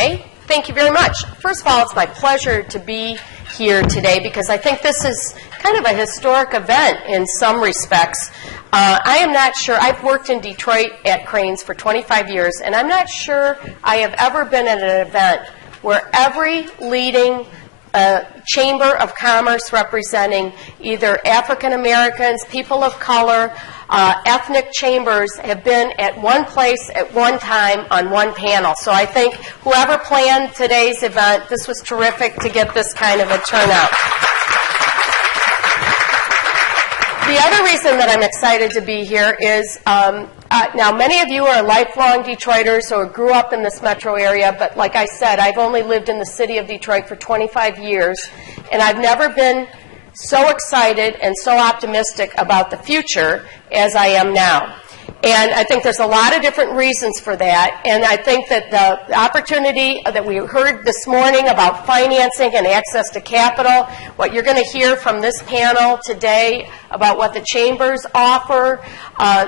Okay, thank you very much. First of all, it's my pleasure to be here today because I think this is kind of a historic event in some respects. I am not sure, I've worked in Detroit at Cranes for 25 years, and I'm not sure I have ever been at an event where every leading chamber of commerce representing either African Americans, people of color, ethnic chambers have been at one place at one time on one panel. So I think whoever planned today's event, this was terrific to get this kind of a turnout. The other reason that I'm excited to be here is, now many of you are lifelong Detroiters or grew up in this metro area, but like I said, I've only lived in the city of Detroit for 25 years, and I've never been so excited and so optimistic about the future as I am now. And I think there's a lot of different reasons for that, and I think that the opportunity that we heard this morning about financing and access to capital, what you're going to hear from this panel today about what the chambers offer,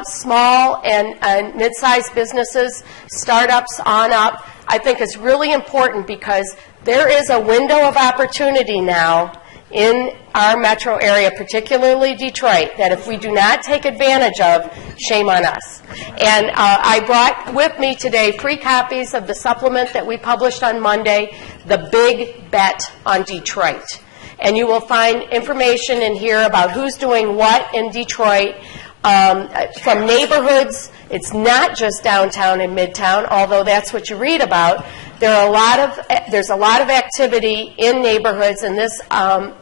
small and mid-sized businesses, startups on up, I think is really important because there is a window of opportunity now in our metro area, particularly Detroit, that if we do not take advantage of, shame on us. And I brought with me today free copies of the supplement that we published on Monday, The Big Bet on Detroit. And you will find information in here about who's doing what in Detroit, from neighborhoods. It's not just downtown and midtown, although that's what you read about. There's a lot of activity in neighborhoods, and this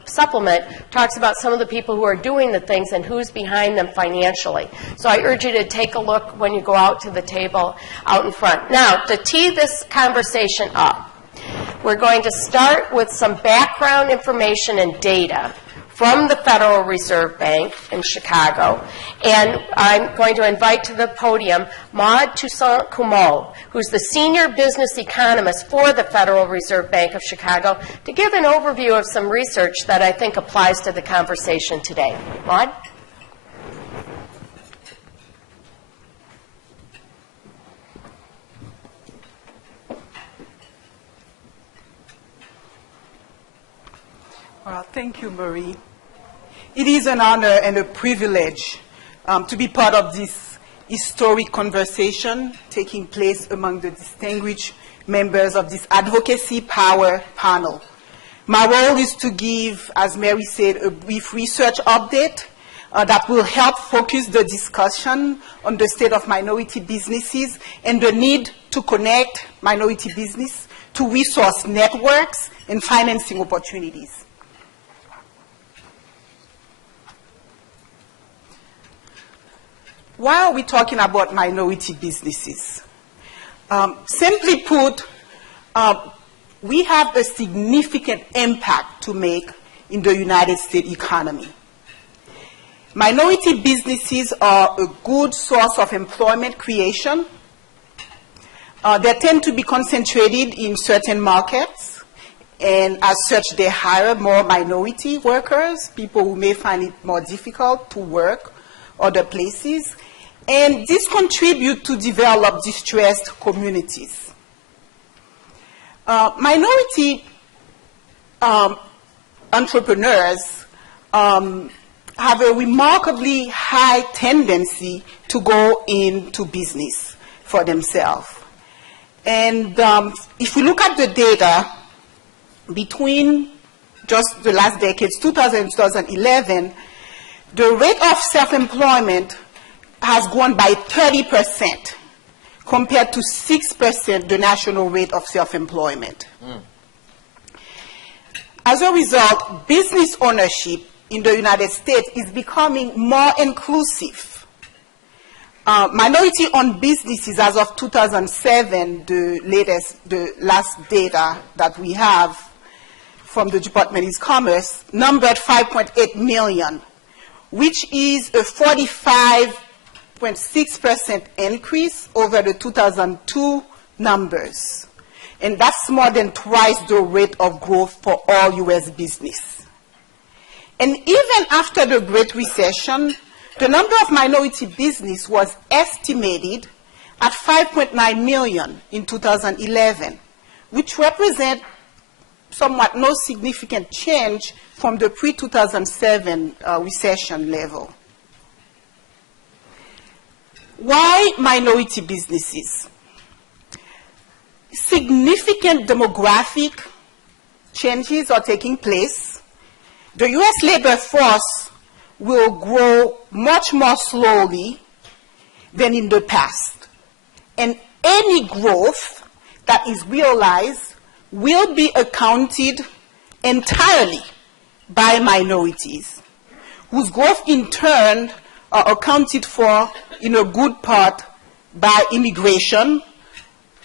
supplement talks about some of the people who are doing the things and who's behind them financially. So I urge you to take a look when you go out to the table out in front. Now, to tee this conversation up, we're going to start with some background information and data from the Federal Reserve Bank in Chicago. And I'm going to invite to the podium Maud Toussaint-Comeau, who's the senior business economist for the Federal Reserve Bank of Chicago, to give an overview of some research that I think applies to the conversation today. Maud? Thank you, Marie. It is an honor and a privilege to be part of this historic conversation taking place among the distinguished members of this Advocacy Power panel. My role is to give, as Mary said, a brief research update that will help focus the discussion on the state of minority businesses and the need to connect minority business to resource networks and financing opportunities. Why are we talking about minority businesses? Simply put, we have a significant impact to make in the United States economy. Minority businesses are a good source of employment creation. They tend to be concentrated in certain markets, and as such, they hire more minority workers, people who may find it more difficult to work other places. And this contributes to develop distressed communities. Minority entrepreneurs have a remarkably high tendency to go into business for themselves. And if we look at the data between just the last decades, 2000 and 2011, the rate of self-employment has grown by 30% compared to 6% the national rate of self-employment. As a result, business ownership in the United States is becoming more inclusive. Minority-owned businesses, as of 2007, the last data that we have from the Department of Commerce, numbered 5.8 million, which is a 45.6% increase over the 2002 numbers. And that's more than twice the rate of growth for all U.S. business. And even after the Great Recession, the number of minority business was estimated at 5.9 million in 2011, which represent somewhat no significant change from the pre-2007 recession level. Why minority businesses? Significant demographic changes are taking place. The U.S. labor force will grow much more slowly than in the past. And any growth that is realized will be accounted entirely by minorities, whose growth in turn are accounted for in a good part by immigration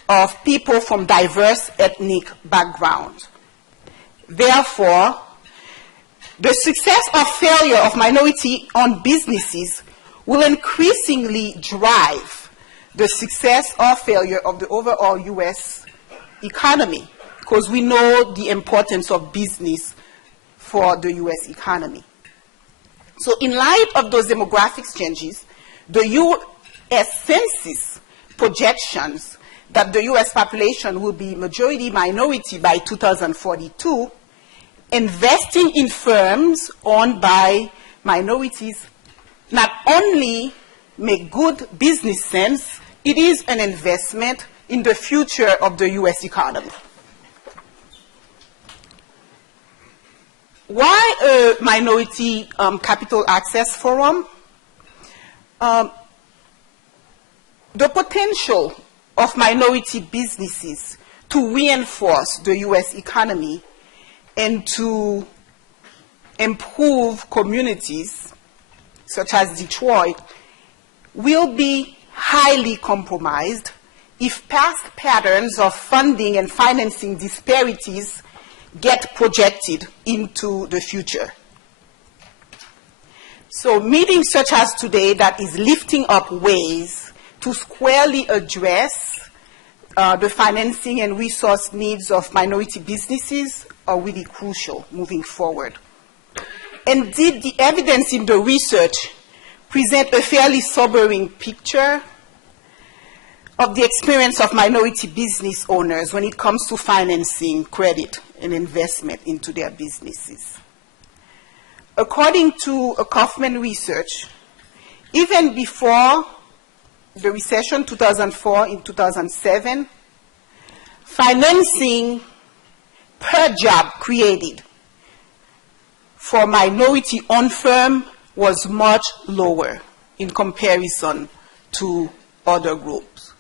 of people from diverse ethnic backgrounds. Therefore, the success or failure of minority-owned businesses will increasingly drive the success or failure of the overall U.S. economy, because we know the importance of business for the U.S. economy. So in light of those demographic changes, the U.S. Census projections that the U.S. population will be majority minority by 2042, investing in firms owned by minorities not only make good business sense, it is an investment in the future of the U.S. economy. Why a minority capital access forum? The potential of minority businesses to reinforce the U.S. economy and to improve communities, such as Detroit, will be highly compromised if past patterns of funding and financing disparities get projected into the future. So meetings such as today that is lifting up ways to squarely address the financing and resource needs of minority businesses are really crucial moving forward. Indeed, the evidence in the research presents a fairly sobering picture of the experience of minority business owners when it comes to financing, credit, and investment into their businesses. According to a Kaufman research, even before the recession 2004 and 2007, financing per job created for minority-owned firm was much lower in comparison to other groups.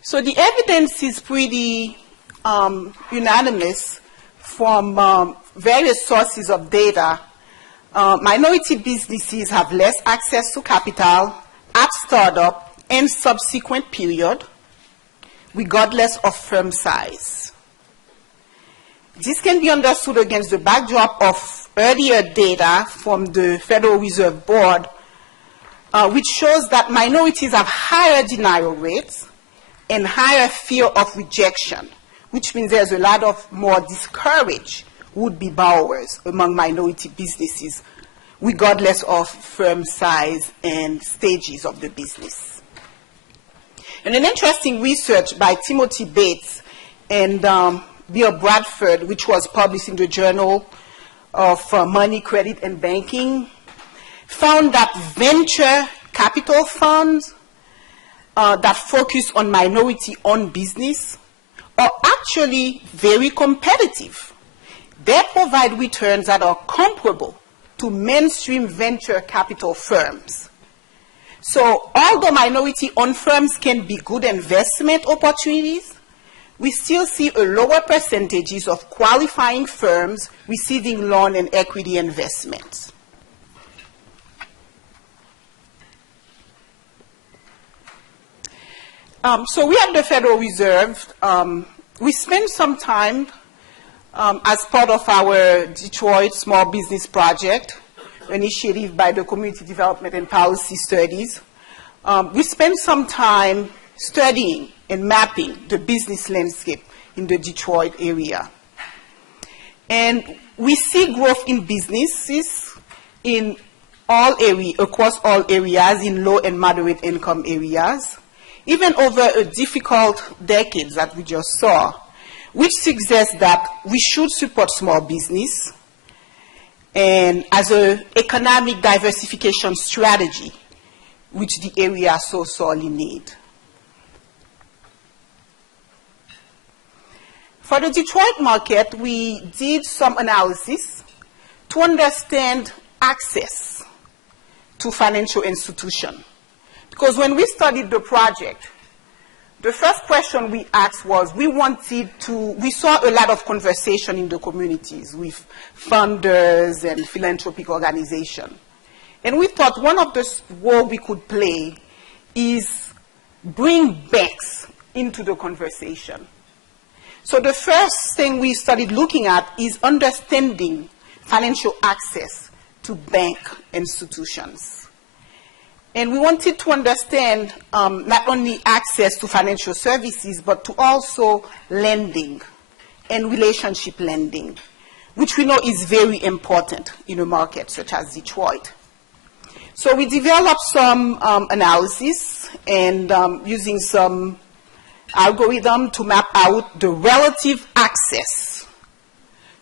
So the evidence is pretty unanimous from various sources of data. Minority businesses have less access to capital at startup and subsequent period, regardless of firm size. This can be understood against the backdrop of earlier data from the Federal Reserve Board, which shows that minorities have higher denial rates and higher fear of rejection, which means there's a lot of more discouraged would-be borrowers among minority businesses, regardless of firm size and stages of the business. And an interesting research by Timothy Bates and Bill Bradford, which was published in the Journal of Money, Credit, and Banking, found that venture capital funds that focus on minority-owned business are actually very competitive. They provide returns that are comparable to mainstream venture capital firms. So although minority-owned firms can be good investment opportunities, we still see a lower percentages of qualifying firms receiving loan and equity investments. So we at the Federal Reserve, we spent some time as part of our Detroit Small Business Project, initiative by the Community Development and Policy Studies. We spent some time studying and mapping the business landscape in the Detroit area. And we see growth in businesses in across all areas in low and moderate income areas, even over a difficult decade that we just saw, which suggests that we should support small business and as an economic diversification strategy, which the area so sorely need. For the Detroit market, we did some analysis to understand access to financial institutions. Because when we studied the project, the first question we asked was, we saw a lot of conversation in the communities with funders and philanthropic organizations. And we thought one of the roles we could play is bring banks into the conversation. So the first thing we started looking at is understanding financial access to bank institutions. And we wanted to understand not only access to financial services, but to also lending and relationship lending, which we know is very important in a market such as Detroit. So we developed some analysis and using some algorithm to map out the relative access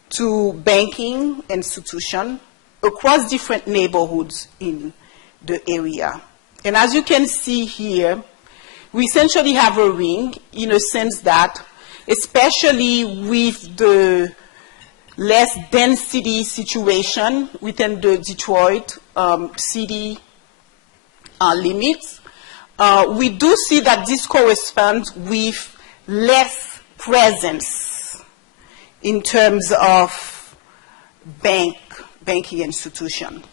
to banking institutions across different neighborhoods in the area. And as you can see here, we essentially have a ring in a sense that, especially with the less density situation within the Detroit city limits, we do see that this corresponds with less presence in terms of banking institutions.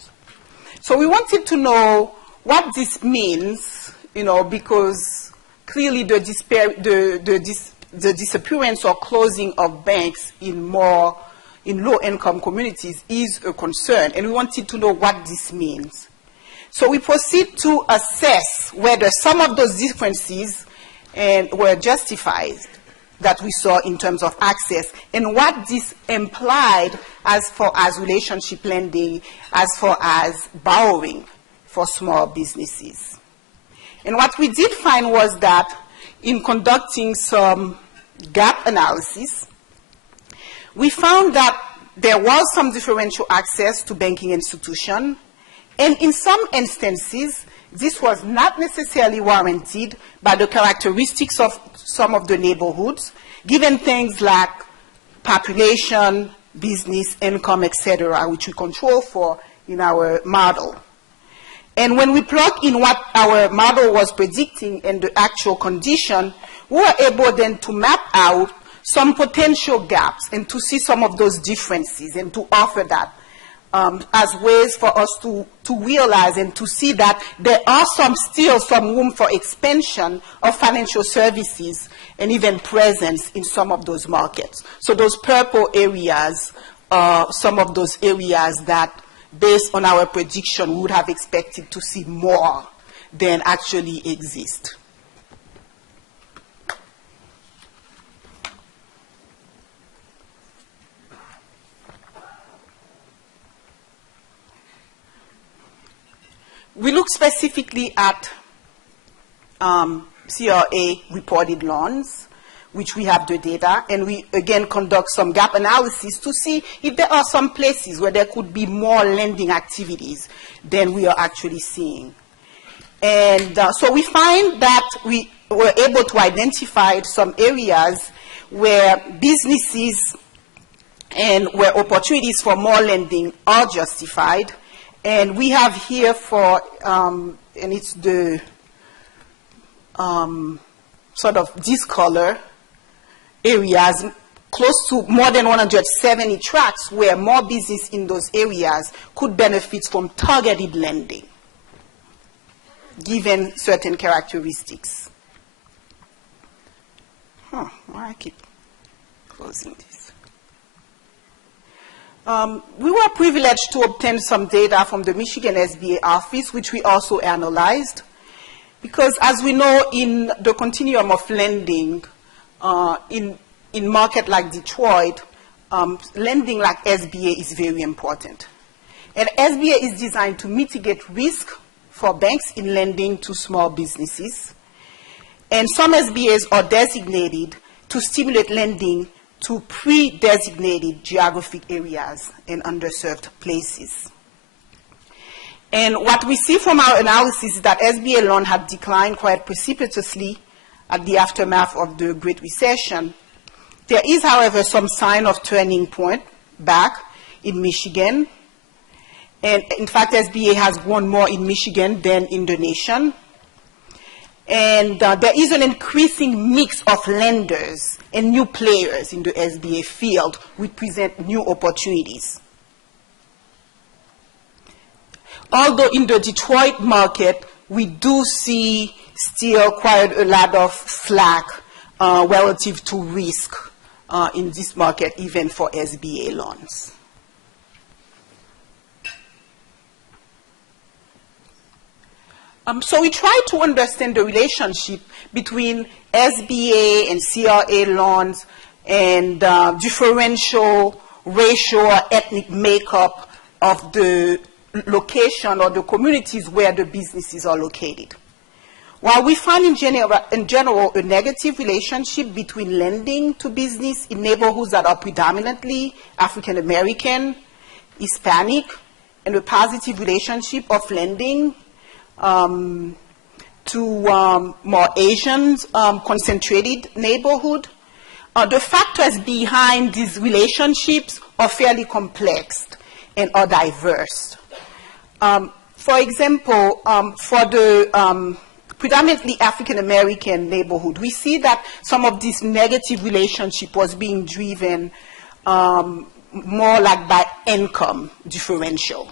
So we wanted to know what this means, because clearly the disappearance or closing of banks in low-income communities is a concern, and we wanted to know what this means. So we proceed to assess whether some of those differences were justified that we saw in terms of access, and what this implied as far as relationship lending, as far as borrowing for small businesses. And what we did find was that in conducting some gap analysis, we found that there was some differential access to banking institutions, and in some instances, this was not necessarily warranted by the characteristics of some of the neighborhoods, given things like population, business, income, etc., which we control for in our model. And when we plug in what our model was predicting and the actual condition, we were able then to map out some potential gaps and to see some of those differences and to offer that as ways for us to realize and to see that there are still some room for expansion of financial services and even presence in some of those markets. So those purple areas are some of those areas that, based on our prediction, we would have expected to see more than actually exist. We look specifically at CRA reported loans, which we have the data, and we again conduct some gap analysis to see if there are some places where there could be more lending activities than we are actually seeing. And so we find that we were able to identify some areas where businesses and where opportunities for more lending are justified. And we have here and it's the sort of this color areas, close to more than 170 tracts where more business in those areas could benefit from targeted lending, given certain characteristics. Why I keep closing this? We were privileged to obtain some data from the Michigan SBA office, which we also analyzed, because as we know, in the continuum of lending, in market like Detroit, lending like SBA is very important. And SBA is designed to mitigate risk for banks in lending to small businesses. And some SBAs are designated to stimulate lending to pre-designated geographic areas and underserved places. And what we see from our analysis is that SBA loans have declined quite precipitously at the aftermath of the Great Recession. There is, however, some sign of turning point back in Michigan. And in fact, SBA has grown more in Michigan than in the nation. And there is an increasing mix of lenders and new players in the SBA field which present new opportunities. Although in the Detroit market, we do see still quite a lot of slack relative to risk in this market, even for SBA loans. So we try to understand the relationship between SBA and CRA loans and differential racial or ethnic makeup of the location or the communities where the businesses are located. While we find in general a negative relationship between lending to business in neighborhoods that are predominantly African American, Hispanic, and a positive relationship of lending to more Asian concentrated neighborhood, the factors behind these relationships are fairly complex and are diverse. For example, for the predominantly African American neighborhood, we see that some of this negative relationship was being driven more like by income differential,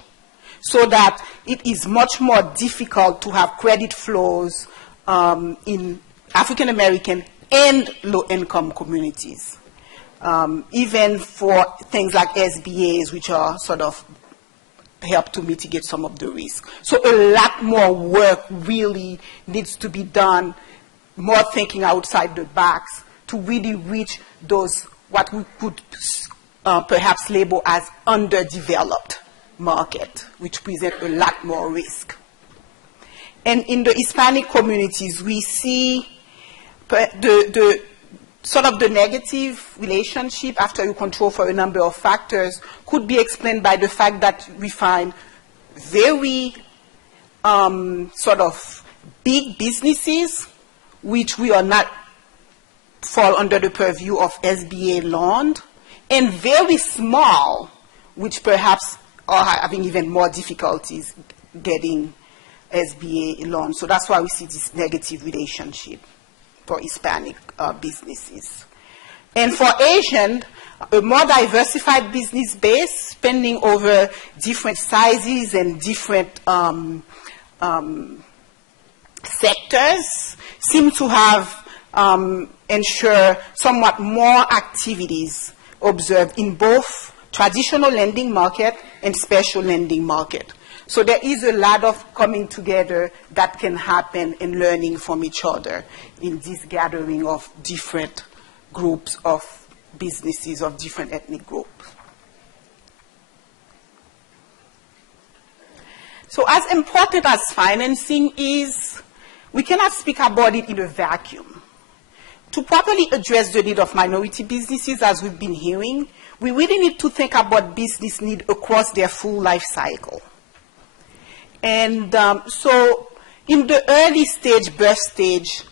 so that it is much more difficult to have credit flows in African American and low-income communities, even for things like SBAs, which are sort of help to mitigate some of the risk. So a lot more work really needs to be done, more thinking outside the box to really reach those what we could perhaps label as underdeveloped market, which present a lot more risk. And in the Hispanic communities, we see the sort of the negative relationship after you control for a number of factors could be explained by the fact that we find very sort of big businesses, which we are not fall under the purview of SBA loan, and very small, which perhaps are having even more difficulties getting SBA loans. So that's why we see this negative relationship for Hispanic businesses. And for Asian, a more diversified business base, spanning over different sizes and different sectors, seem to have ensure somewhat more activities observed in both traditional lending market and special lending market. So there is a lot of coming together that can happen and learning from each other in this gathering of different groups of businesses of different ethnic groups. So as important as financing is, we cannot speak about it in a vacuum. To properly address the need of minority businesses, as we've been hearing, we really need to think about business need across their full life cycle. And so in the early stage, birth stage,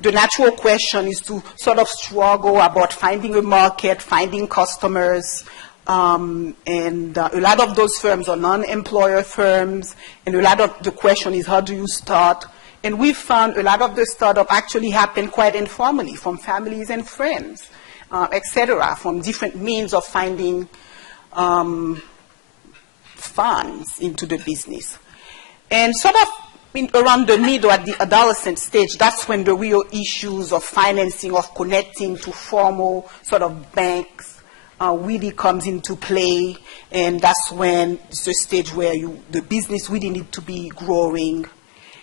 the natural question is to sort of struggle about finding a market, finding customers, and a lot of those firms are non-employer firms, and a lot of the question is how do you start? And we've found a lot of the startup actually happen quite informally from families and friends, et cetera, from different means of finding funds into the business. And sort of around the middle at the adolescent stage, that's when the real issues of financing, of connecting to formal sort of banks really comes into play. And that's when it's a stage where the business really needs to be growing.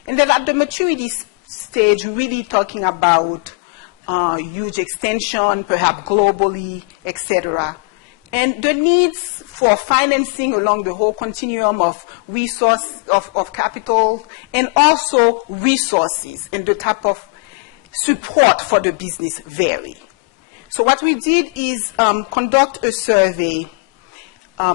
And then at the maturity stage, we're really talking about huge extension, perhaps globally, et cetera. And the needs for financing along the whole continuum of resource, of capital, and also resources and the type of support for the business vary. So what we did is conduct a survey.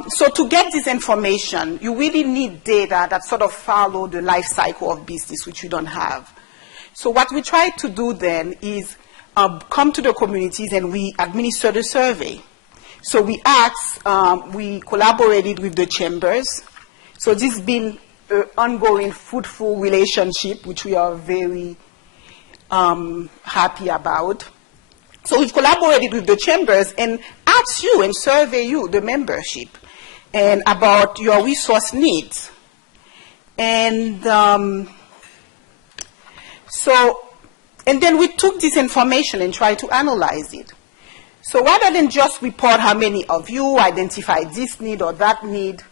So to get this information, you really need data that sort of follow the life cycle of business, which you don't have. So what we tried to do then is come to the communities and we administer the survey. So we asked, we collaborated with the chambers. So this has been an ongoing, fruitful relationship, which we are very happy about. So we've collaborated with the chambers and asked you and survey you, the membership, and about your resource needs. And and then we took this information and tried to analyze it. So rather than just report how many of you identified this need or that need,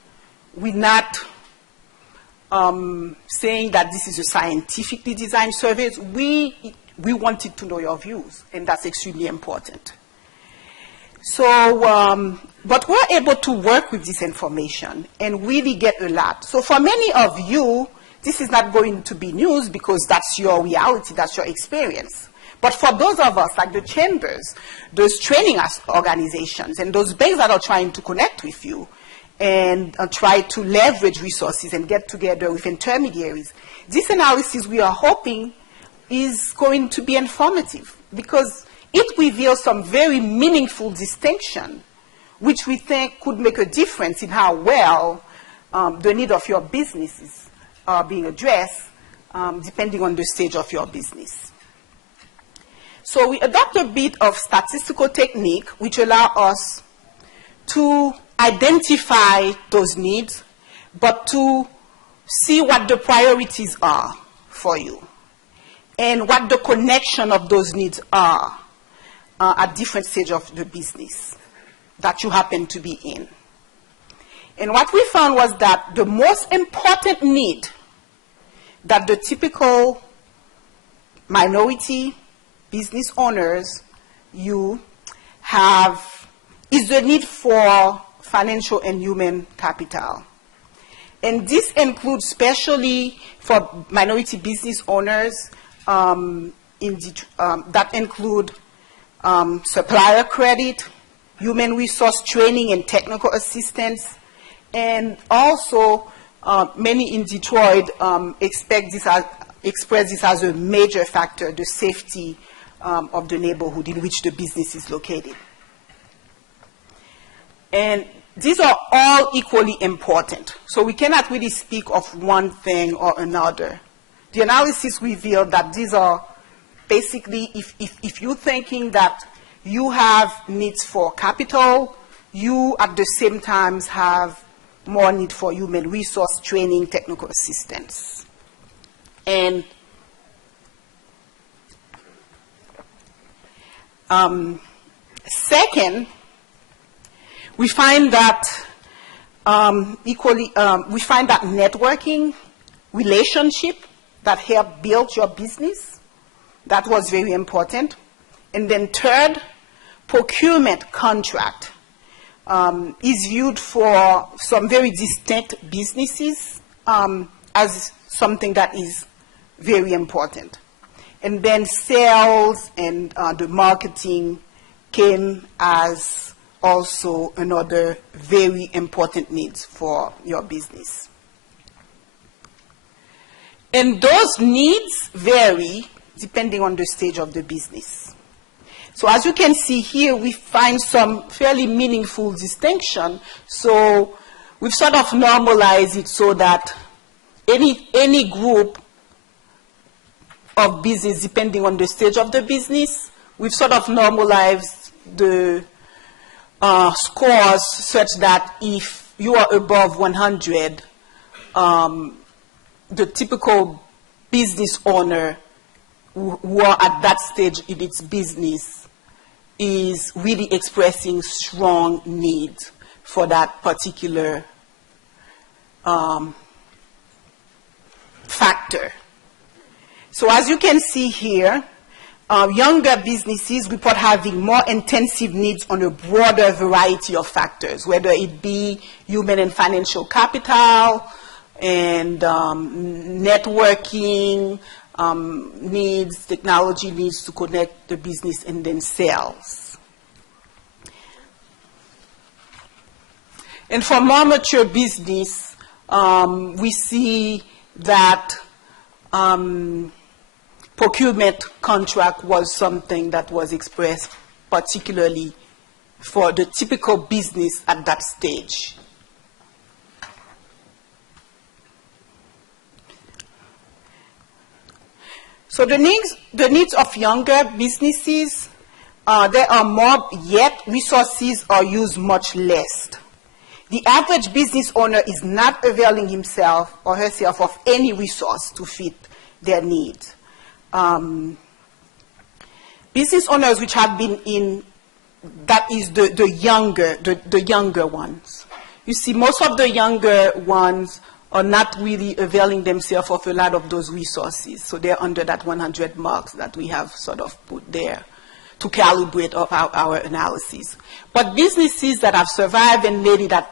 we're not saying that this is a scientifically designed survey. We wanted to know your views, and that's extremely important. So, but we're able to work with this information and really get a lot. So for many of you, this is not going to be news because that's your reality, that's your experience. But for those of us, like the chambers, those training organizations, and those banks that are trying to connect with you and try to leverage resources and get together with intermediaries, this analysis we are hoping is going to be informative because it reveals some very meaningful distinction, which we think could make a difference in how well the need of your businesses are being addressed, depending on the stage of your business. So we adopt a bit of statistical technique, which allow us to identify those needs, but to see what the priorities are for you and what the connection of those needs are at different stages of the business that you happen to be in. And what we found was that the most important need that the typical minority business owners you have is the need for financial and human capital. And this includes, especially for minority business owners, that include supplier credit, human resource training and technical assistance, and also many in Detroit express this as a major factor, the safety of the neighborhood in which the business is located. And these are all equally important. So we cannot really speak of one thing or another. The analysis revealed that these are basically, if you're thinking that you have needs for capital, you at the same time have more need for human resource training, technical assistance. And second, we find that we find that networking, relationship that help build your business, that was very important. And then third, procurement contract is viewed for some very distinct businesses as something that is very important. And then sales and the marketing came as also another very important needs for your business. And those needs vary depending on the stage of the business. So as you can see here, we find some fairly meaningful distinction. So we've sort of normalized it so that any group of business, depending on the stage of the business, we've sort of normalized the scores such that if you are above 100, the typical business owner who are at that stage in its business is really expressing strong need for that particular factor. So as you can see here, Younger businesses report having more intensive needs on a broader variety of factors, whether it be human and financial capital, and networking needs, technology needs to connect the business and then sales. And for more mature business, we see that procurement contract was something that was expressed particularly for the typical business at that stage. So the needs of younger businesses, there are more, yet resources are used much less. The average business owner is not availing himself or herself of any resource to fit their needs. Business owners which have been in, that is the younger ones. You see, most of the younger ones are not really availing themselves of a lot of those resources. So they're under that 100 marks that we have sort of put there to calibrate of our analysis. But businesses that have survived and made it at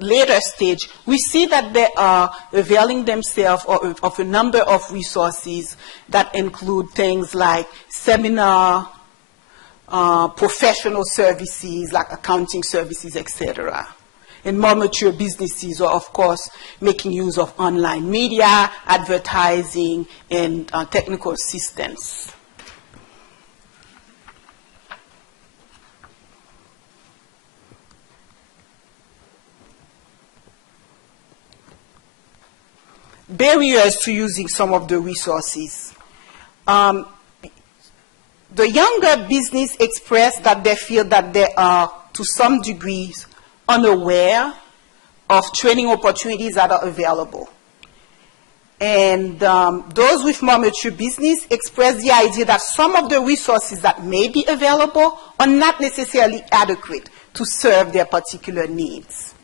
later stage, we see that they are availing themselves of a number of resources that include things like seminar, professional services like accounting services, etc. And more mature businesses are, of course, making use of online media, advertising, and technical assistance. Barriers to using some of the resources. The younger business express that they feel that they are, to some degrees, unaware of training opportunities that are available. And those with more mature business express the idea that some of the resources that may be available are not necessarily adequate to serve their particular needs.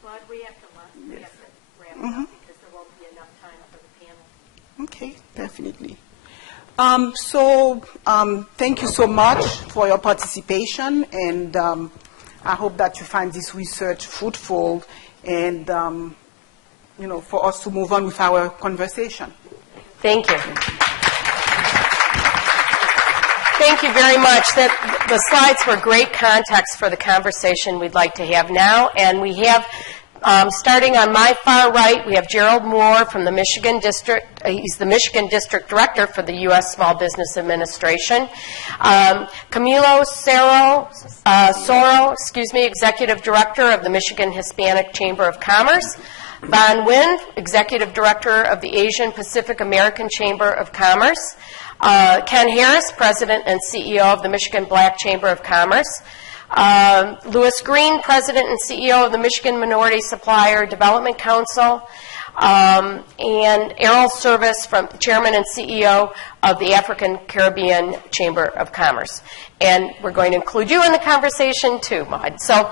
Claude, we have to wrap Mm-hmm. up because there won't be enough time for the panel. Okay, definitely. Thank you so much for your participation, and I hope that you find this research fruitful and, for us to move on with our conversation. Thank you. Thank you very much. The slides were great context for the conversation we'd like to have now, and we have starting on my far right, we have Gerald Moore from the Michigan District. He's the Michigan District Director for the U.S. Small Business Administration. Camilo Soro, Executive Director of the Michigan Hispanic Chamber of Commerce. Van Nguyen, Executive Director of the Asian Pacific American Chamber of Commerce. Ken Harris, President and CEO of the Michigan Black Chamber of Commerce. Louis Green, President and CEO of the Michigan Minority Supplier Development Council, and Errol Service, Chairman and CEO of the African Caribbean Chamber of Commerce. And we're going to include you in the conversation too, Maud. So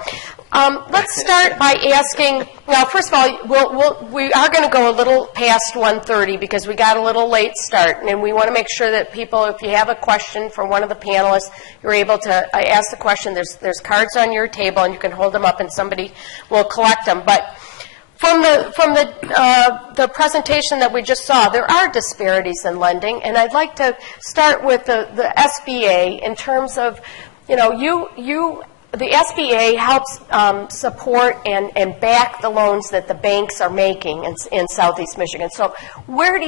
let's start by asking, well, first of all, we are going to go a little past 1:30 because we got a little late start, and we want to make sure that people, if you have a question for one of the panelists, you're able to ask the question. There's cards on your table, and you can hold them up, and somebody will collect them. But from the presentation that we just saw, there are disparities in lending, and I'd like to start with the SBA in terms of, the SBA helps support and back the loans that the banks are making in Southeast Michigan. So where do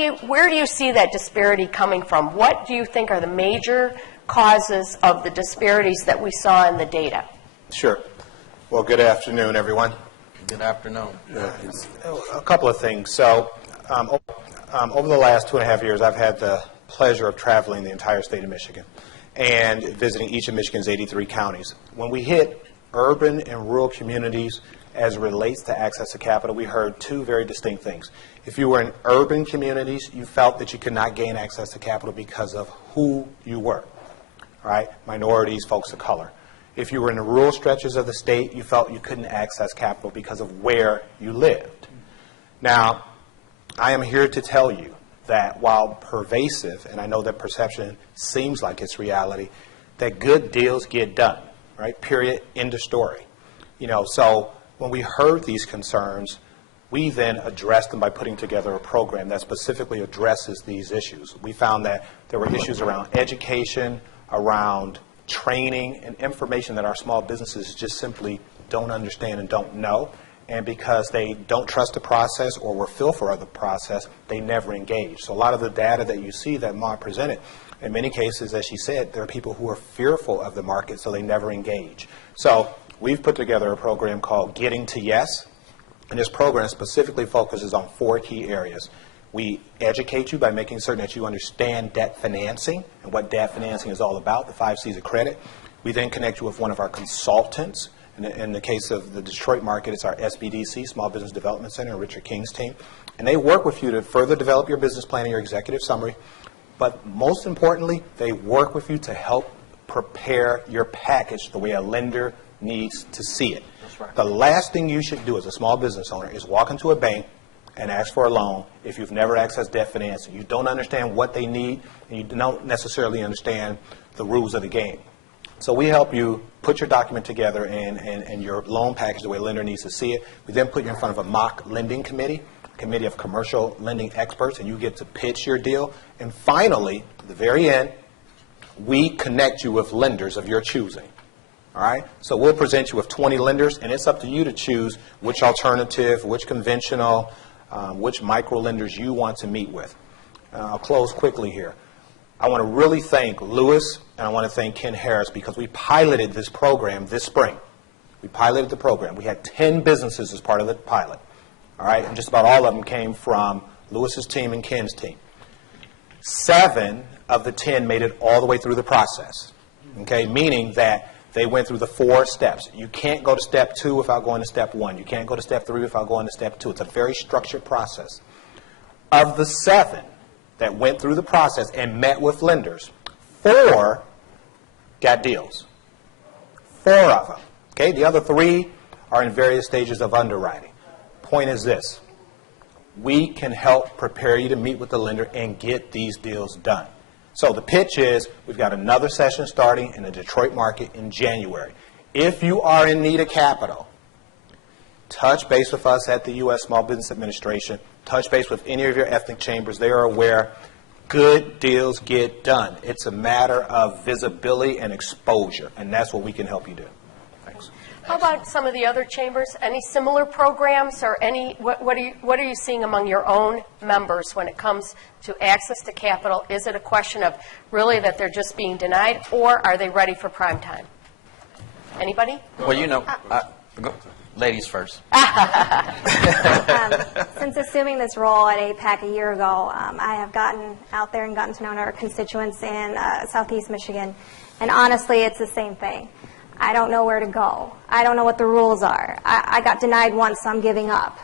you see that disparity coming from? What do you think are the major causes of the disparities that we saw in the data? Sure. Well, good afternoon, everyone. Good afternoon. A couple of things. So over the last 2.5 years, I've had the pleasure of traveling the entire state of Michigan and visiting each of Michigan's 83 counties. When we hit urban and rural communities as it relates to access to capital, we heard two very distinct things. If you were in urban communities, you felt that you could not gain access to capital because of who you were, right? Minorities, folks of color. If you were in the rural stretches of the state, you felt you couldn't access capital because of where you lived. Now, I am here to tell you that while pervasive, and I know that perception seems like it's reality, that good deals get done, right? Period, end of story. So when we heard these concerns, we then addressed them by putting together a program that specifically addresses these issues. We found that there were issues around education, around training, and information that our small businesses just simply don't understand and don't know. And because they don't trust the process or were fearful of the process, they never engage. So a lot of the data that you see that Maude presented, in many cases, as she said, there are people who are fearful of the market, so they never engage. So we've put together a program called Getting to Yes, and this program specifically focuses on 4 key areas. We educate you by making certain that you understand debt financing and what debt financing is all about, the 5 C's of credit. We then connect you with one of our consultants. In the case of the Detroit market, it's our SBDC, Small Business Development Center, and Richard King's team. And they work with you to further develop your business plan and your executive summary. But most importantly, they work with you to help prepare your package the way a lender needs to see it. That's right. The last thing you should do as a small business owner is walk into a bank and ask for a loan if you've never accessed debt financing. You don't understand what they need, and you don't necessarily understand the rules of the game. So we help you put your document together and your loan package the way a lender needs to see it. We then put you in front of a mock lending committee, a committee of commercial lending experts, and you get to pitch your deal. And finally, at the very end, we connect you with lenders of your choosing. All right? So we'll present you with 20 lenders, and it's up to you to choose which alternative, which conventional, which micro lenders you want to meet with. I'll close quickly here. I want to really thank Lewis and I want to thank Ken Harris because we piloted this program this spring. We piloted the program. We had 10 businesses as part of the pilot. All right, and just about all of them came from Lewis's team and Ken's team. 7 of the 10 made it all the way through the process. Okay, meaning that they went through the 4 steps. You can't go to step 2 without going to step 1. You can't go to step 3 without going to step 2. It's a very structured process. Of the 7 that went through the process and met with lenders, 4 got deals. 4 of them. Okay, the other 3 are in various stages of underwriting. Point is this: we can help prepare you to meet with the lender and get these deals done. So the pitch is we've got another session starting in the Detroit market in January. If you are in need of capital, touch base with us at the U.S. Small Business Administration. Touch base with any of your ethnic chambers. They are aware. Good deals get done. It's a matter of visibility and exposure, and that's what we can help you do. Thanks. How about some of the other chambers? Any similar programs or any, what are you seeing among your own members when it comes to access to capital? Is it a question of really that they're just being denied, or are they ready for prime time? Anybody? Well, ladies first. Since assuming this role at APAC a year ago, I have gotten out there and gotten to know our constituents in Southeast Michigan, and honestly, it's the same thing. I don't know where to go. I don't know what the rules are. I got denied once, so I'm giving up.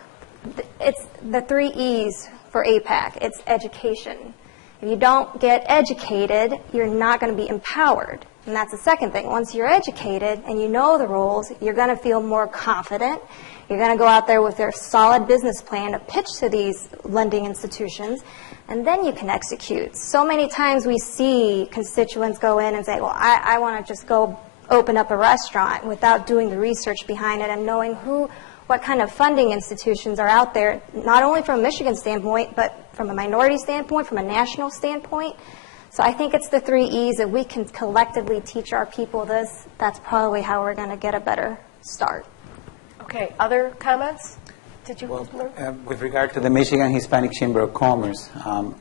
It's the 3 E's for APAC. It's education. If you don't get educated, you're not going to be empowered. And that's the second thing. Once you're educated and you know the rules, you're going to feel more confident. You're going to go out there with your solid business plan to pitch to these lending institutions, and then you can execute. So many times we see constituents go in and say, well, I want to just go open up a restaurant without doing the research behind it and knowing what kind of funding institutions are out there, not only from a Michigan standpoint, but from a minority standpoint, from a national standpoint. So I think it's the 3 E's that we can collectively teach our people this. That's probably how we're going to get a better start. Okay, other comments? Did you? With regard to the Michigan Hispanic Chamber of Commerce,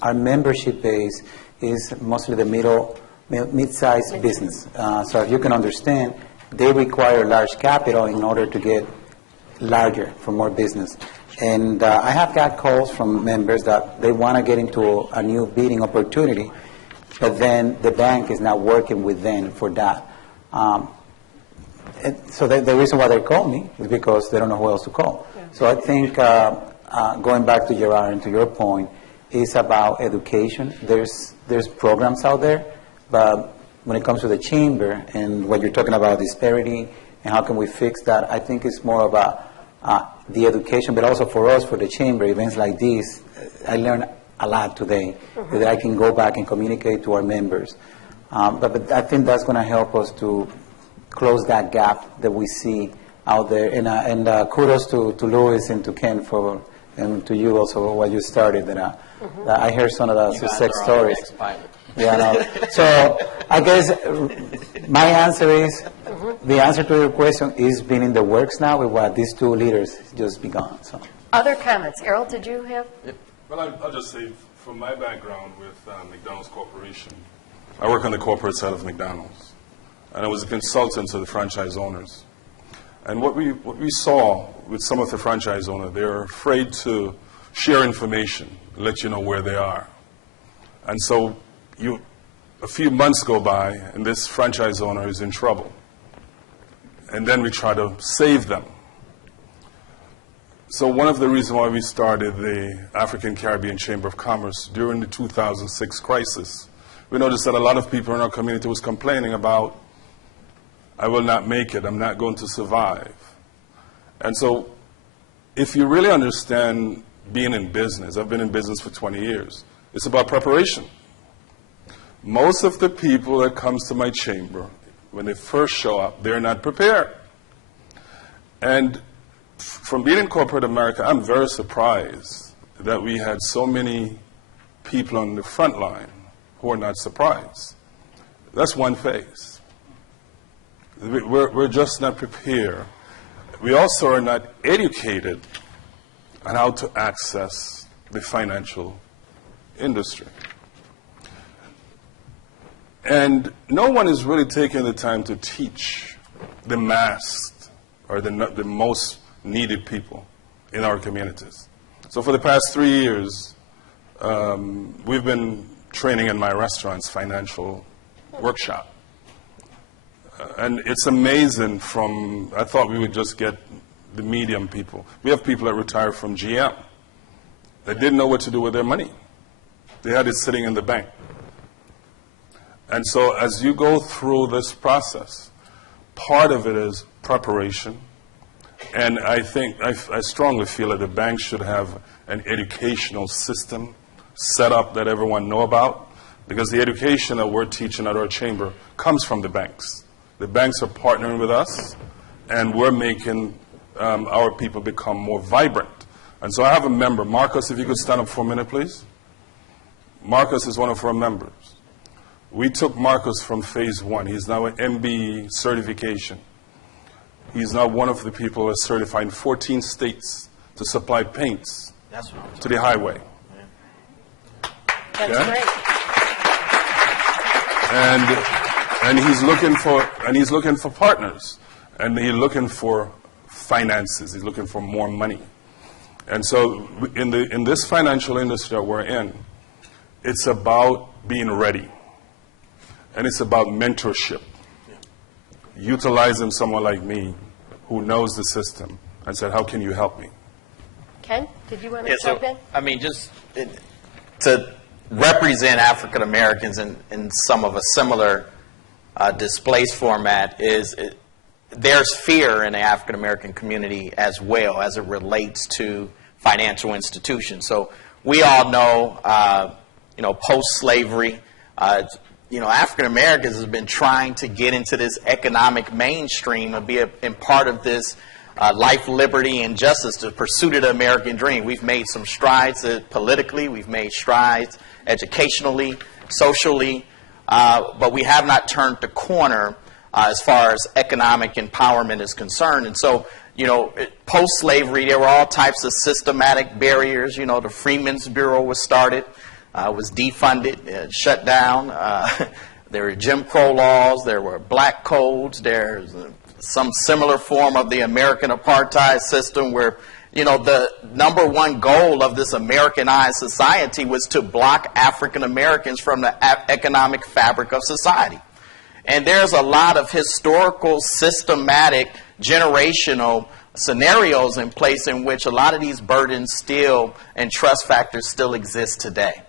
our membership base is mostly the mid-sized business. So if you can understand, they require large capital in order to get larger for more business. And I have got calls from members that they want to get into a new bidding opportunity, but then the bank is not working with them for that. So the reason why they call me is because they don't know who else to call. Yeah. So I think going back to Gerard and to your point, it's about education. There's programs out there, but when it comes to the chamber and what you're talking about disparity and how can we fix that, I think it's more about the education, but also for us, for the chamber, events like these, I learned a lot today, that I can go back and communicate to our members. But I think that's going to help us to close that gap that we see out there. And kudos to Louis and to Ken and to you also, what you started. That I heard some of the success stories. Yeah, no. So I guess my answer is, the answer to your question is being in the works now with what these two leaders just begun. So. Other comments? Errol, did you have? Well, I'll just say, from my background with McDonald's Corporation, I work on the corporate side of McDonald's, and I was a consultant to the franchise owners. And what we saw with some of the franchise owners, they're afraid to share information, let you know where they are. And so a few months go by, and this franchise owner is in trouble. And then we try to save them. So one of the reasons why we started the African Caribbean Chamber of Commerce during the 2006 crisis, we noticed that a lot of people in our community was complaining about, I will not make it, I'm not going to survive. And so if you really understand being in business, I've been in business for 20 years, it's about preparation. Most of the people that comes to my chamber, when they first show up, they're not prepared. And from being in corporate America, I'm very surprised that we had so many people on the front line who are not surprised. That's one phase. We're just not prepared. We also are not educated on how to access the financial industry. And no one is really taking the time to teach the mass or the most needed people in our communities. So for the past 3 years, we've been training in my restaurant's financial workshop. And it's amazing I thought we would just get the medium people. We have people that retired from GM that didn't know what to do with their money. They had it sitting in the bank. And so as you go through this process, part of it is preparation. And I strongly feel that the bank should have an educational system set up that everyone know about, because the education that we're teaching at our chamber comes from the banks. The banks are partnering with us, and we're making our people become more vibrant. And so I have a member, Marcus, if you could stand up for a minute, please. Marcus is one of our members. We took Marcus from phase 1. He's now an MBE certification. He's now one of the people that's certified in 14 states to supply paints to the highway. That's Yeah? great. And he's looking for partners, and he's looking for finances. He's looking for more money. And so in this financial industry that we're in, it's about being ready. And it's about mentorship. Utilizing someone like me who knows the system and said, how can you help me? Ken, did you want to jump in? I mean, to represent African Americans in some of a similar displaced format there's fear in the African American community as well as it relates to financial institutions. So we all know, post-slavery, African Americans have been trying to get into this economic mainstream and be in part of this life, liberty, and justice, the pursuit of the American dream. We've made some strides politically. We've made strides educationally, socially, but we have not turned the corner as far as economic empowerment is concerned. And so, post-slavery, there were all types of systematic barriers. The Freedmen's Bureau was started. Was defunded, shut down. There were Jim Crow laws. There were black codes. There's some similar form of the American apartheid system where, the number one goal of this Americanized society was to block African Americans from the economic fabric of society. And there's a lot of historical, systematic, generational scenarios in place in which a lot of these burdens still and trust factors still exist today.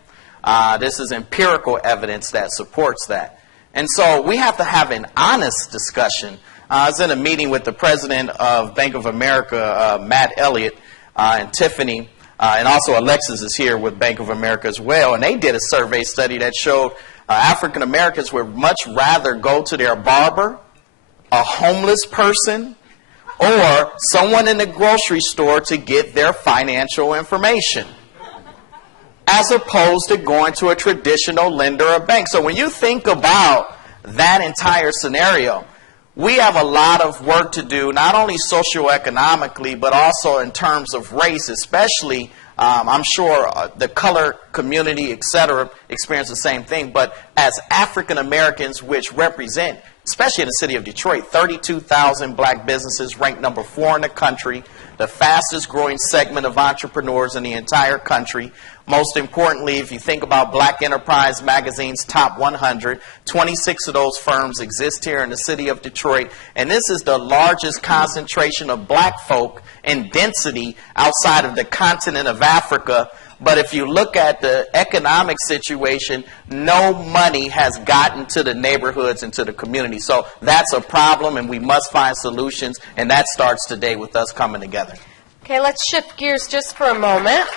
This is empirical evidence that supports that. And so we have to have an honest discussion. I was in a meeting with the president of Bank of America, Matt Elliott, and Tiffany, And also Alexis is here with Bank of America as well. And they did a survey study that showed African Americans would much rather go to their barber, a homeless person, or someone in the grocery store to get their financial information, as opposed to going to a traditional lender or bank. So when you think about that entire scenario, we have a lot of work to do, not only socioeconomically, but also in terms of race, especially. I'm sure the color community, et cetera, experience the same thing. But as African Americans, which represent, especially in the city of Detroit, 32,000 black businesses, ranked number 4 in the country, the fastest growing segment of entrepreneurs in the entire country. Most importantly, if you think about Black Enterprise Magazine's top 100, 26 of those firms exist here in the city of Detroit. And this is the largest concentration of black folk in density outside of the continent of Africa. But if you look at the economic situation, no money has gotten to the neighborhoods and to the community. So that's a problem, and we must find solutions, and that starts today with us coming together. Okay, let's shift gears just for a moment.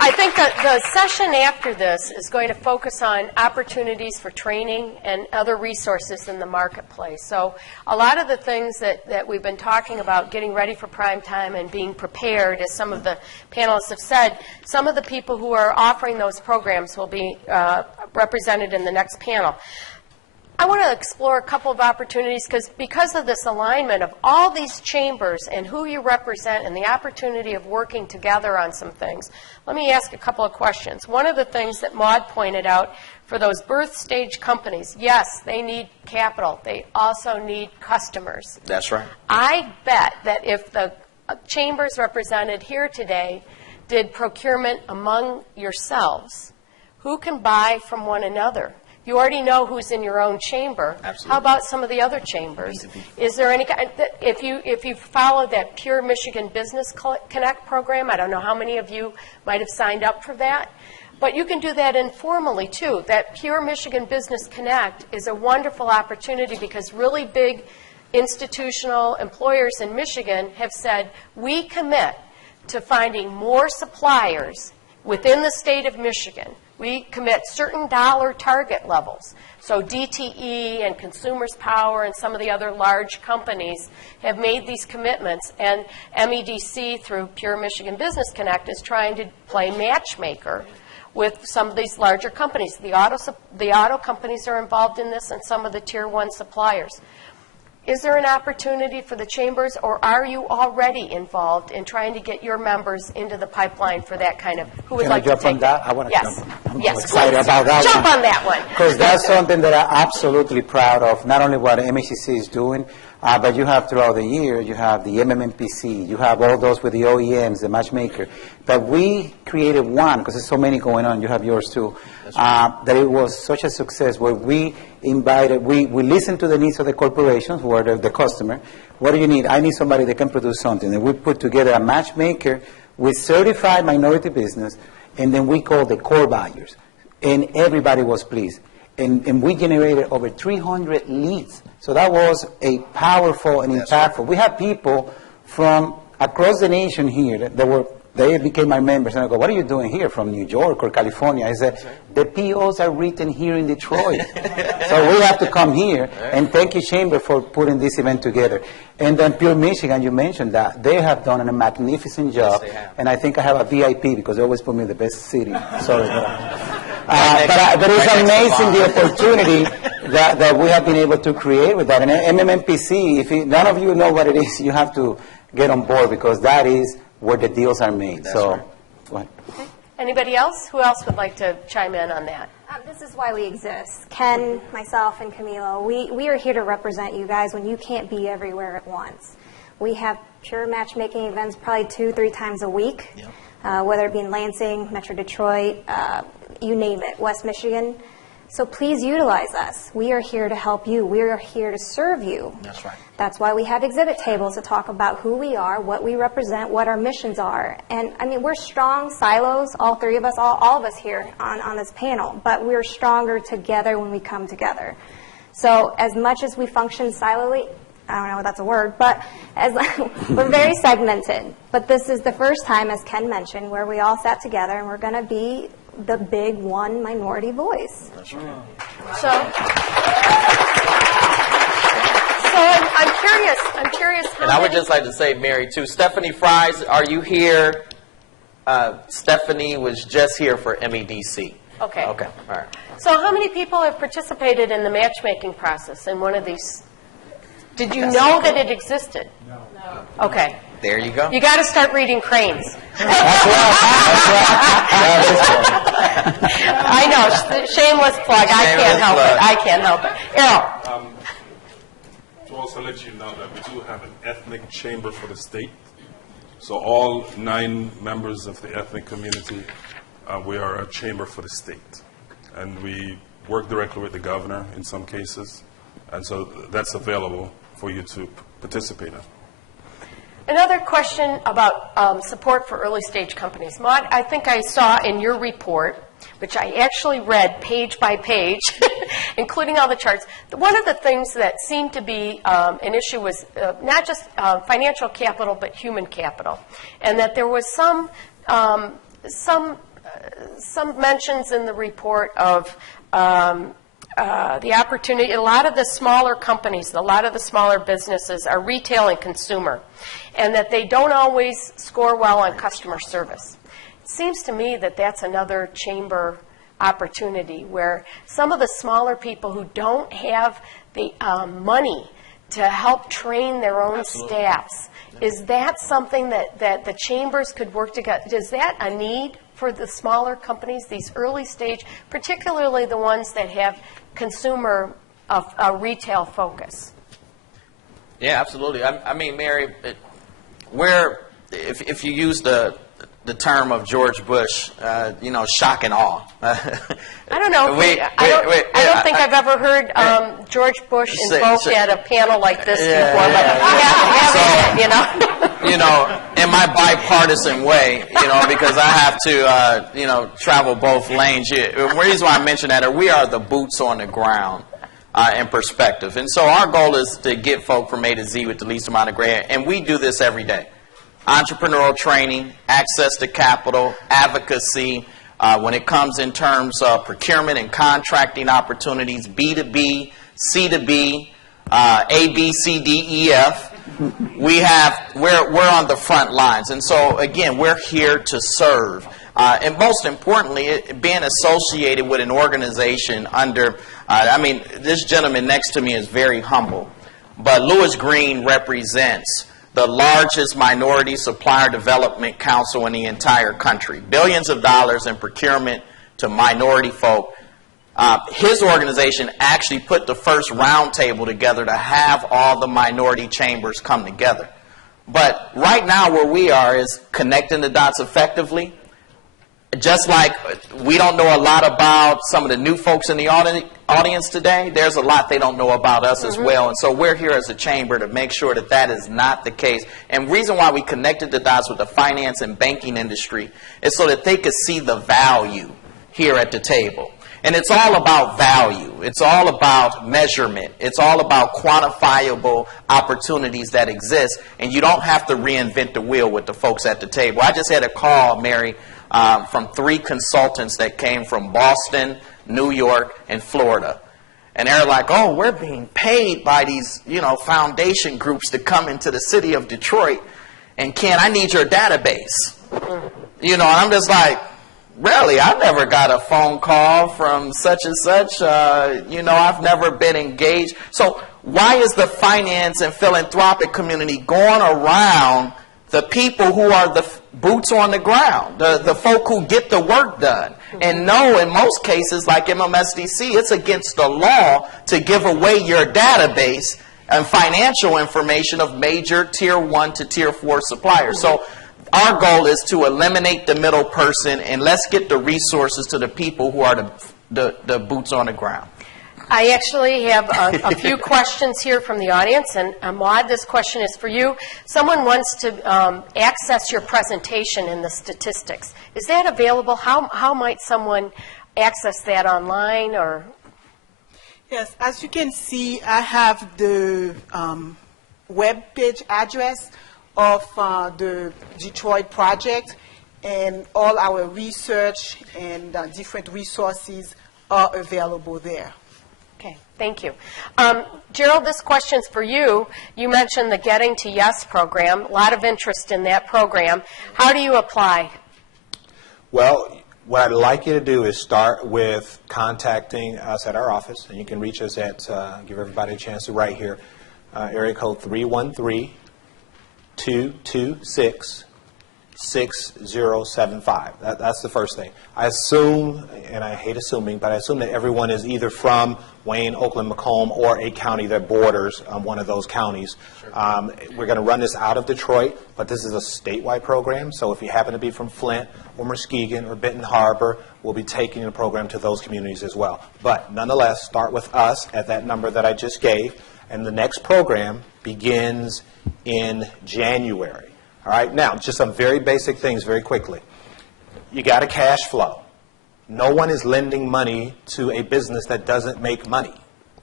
I think that the session after this is going to focus on opportunities for training and other resources in the marketplace. So a lot of the things that we've been talking about, getting ready for prime time and being prepared, as some of the panelists have said, some of the people who are offering those programs will be represented in the next panel. I want to explore a couple of opportunities because of this alignment of all these chambers and who you represent and the opportunity of working together on some things. Let me ask a couple of questions. One of the things that Maud pointed out for those birth stage companies, yes, they need capital. They also need customers. That's right. I bet that if the chambers represented here today did procurement among yourselves, who can buy from one another? You already know who's in your own chamber. Absolutely. How about some of the other chambers? Is there any, if you follow that Pure Michigan Business Connect program, I don't know how many of you might have signed up for that, but you can do that informally too. That Pure Michigan Business Connect is a wonderful opportunity because really big institutional employers in Michigan have said, we commit to finding more suppliers within the state of Michigan. We commit certain dollar target levels. So DTE and Consumers Power and some of the other large companies have made these commitments, and MEDC through Pure Michigan Business Connect is trying to play matchmaker with some of these larger companies. The auto companies are involved in this and some of the tier 1 suppliers. Is there an opportunity for the chambers, or are you already involved in trying to get your members into the pipeline for that kind of, who would Can like I jump to take on that? I want to yes. jump. I'm yes, excited please. about that Jump one. on that one. Because that's something that I'm absolutely proud of, not only what MHCC is doing, but you have throughout the year, you have the MMMPC, you have all those with the OEMs, the matchmaker. But we created one, because there's so many going on, you have yours too, that it was such a success where we invited, we listened to the needs of the corporations, who are the customer. What do you need? I need somebody that can produce something. And we put together a matchmaker with certified minority business, and then we called the core buyers. And everybody was pleased. And we generated over 300 leads. So that was a powerful and impactful. We have people from across the nation here they became my members, and I go, what are you doing here from New York or California? I said, the POs are written here in Detroit. So we have to come here, and thank you, Chamber, for putting this event together. And then Pure Michigan, you mentioned that. They have done a magnificent job, and I think I have a VIP because they always put me in the best city. Sorry. But it's amazing the opportunity that we have been able to create with that. And MMMPC, if none of you know what it is, you have to get on board because that is where the deals are made. That's so, right. Go ahead. Okay. Anybody else? Who else would like to chime in on that? This is why we exist. Ken, myself, and Camilo, we are here to represent you guys when you can't be everywhere at once. We have pure matchmaking events probably 2-3 times a week, whether it be in Lansing, Metro Detroit, you name it, West Michigan. So please utilize us. We are here to help you. We are here to serve you. That's right. That's why we have exhibit tables to talk about who we are, what we represent, what our missions are. And, I mean, we're strong silos, all three of us, all of us here on this panel, but we're stronger together when we come together. So as much as we function I don't know if that's a word, but we're very segmented. But this is the first time, as Ken mentioned, where we all sat together and we're going to be the big one minority voice. So I'm curious how And I would many- just like to say, Mary, too, Stephanie Fries, are you here? Stephanie was just here for MEDC. Okay. Okay, all right. So how many people have participated in the matchmaking process in one of these? Did you know that it existed? No. Okay. There you go. You got to start reading Cranes. I know, shameless plug. I Shameless can't help plug. it. I can't help it. Errol. To also let you know that we do have an ethnic chamber for the state. So all 9 members of the ethnic community, we are a chamber for the state. And we work directly with the governor in some cases. And so that's available for you to participate in. Another question about support for early stage companies. Maud, I think I saw in your report, which I actually read page by page, including all the charts, one of the things that seemed to be an issue was not just financial capital, but human capital. And that there was some mentions in the report of the opportunity. A lot of the smaller companies, a lot of the smaller businesses are retail and consumer, and that they don't always score well on customer service. It seems to me that that's another chamber opportunity where some of the smaller people who don't have the money to help train their own staffs, is that something that the chambers could work together? Is that a need for the smaller companies, these early stage, particularly the ones that have consumer retail focus? Yeah, absolutely. I mean, Mary, if you use the term of George Bush, shock and awe. I don't know. I don't think I've ever heard George Bush invoked at a panel like this before. But in my bipartisan way, because I have to, travel both lanes. The reason why I mention that is we are the boots on the ground in perspective. And so our goal is to get folk from A to Z with the least amount of gray, and we do this every day. Entrepreneurial training, access to capital, advocacy, when it comes in terms of procurement and contracting opportunities, B2B, C2B, A, B, C, D, E, F. We're on the front lines. And so, again, we're here to serve. And most importantly, being associated with an organization under, this gentleman next to me is very humble, but Lewis Green represents the largest minority supplier development council in the entire country. Billions of dollars in procurement to minority folk. His organization actually put the first roundtable together to have all the minority chambers come together. But right now where we are is connecting the dots effectively. Just like we don't know a lot about some of the new folks in the audience today, there's a lot they don't know about us as well. And so we're here as a chamber to make sure that that is not the case. And the reason why we connected the dots with the finance and banking industry is so that they could see the value here at the table. And it's all about value. It's all about measurement. It's all about quantifiable opportunities that exist. And you don't have to reinvent the wheel with the folks at the table. I just had a call, Mary, from 3 consultants that came from Boston, New York, and Florida. And they're like, oh, we're being paid by these, foundation groups to come into the city of Detroit. And Ken, I need your database. And I'm just like, really? I've never got a phone call from such and such. I've never been engaged. So why is the finance and philanthropic community going around the people who are the boots on the ground, the folk who get the work done? And no, in most cases, like MMSDC, it's against the law to give away your database and financial information of major Tier 1 to Tier 4 suppliers. So our goal is to eliminate the middle person, and let's get the resources to the people who are the boots on the ground. I actually have a few questions here from the audience, and Maud, this question is for you. Someone wants to access your presentation in the statistics. Is that available? How might someone access that online? Or Yes, as you can see, I have the web page address of the Detroit project, and all our research and different resources are available there. Okay, thank you. Gerald, this question's for you. You mentioned the Getting to Yes program, a lot of interest in that program. How do you apply? Well, what I'd like you to do is start with contacting us at our office, and you can reach us at, give everybody a chance to write here, area code 313-226-6075. That's the first thing. I assume, and I hate assuming, but I assume that everyone is either from Wayne, Oakland, Macomb, or a county that borders one of those counties. We're going to run this out of Detroit, but this is a statewide program, so if you happen to be from Flint or Muskegon or Benton Harbor, we'll be taking the program to those communities as well. But nonetheless, start with us at that number that I just gave, and the next program begins in January. All right, now, just some very basic things very quickly. You got a cash flow. No one is lending money to a business that doesn't make money,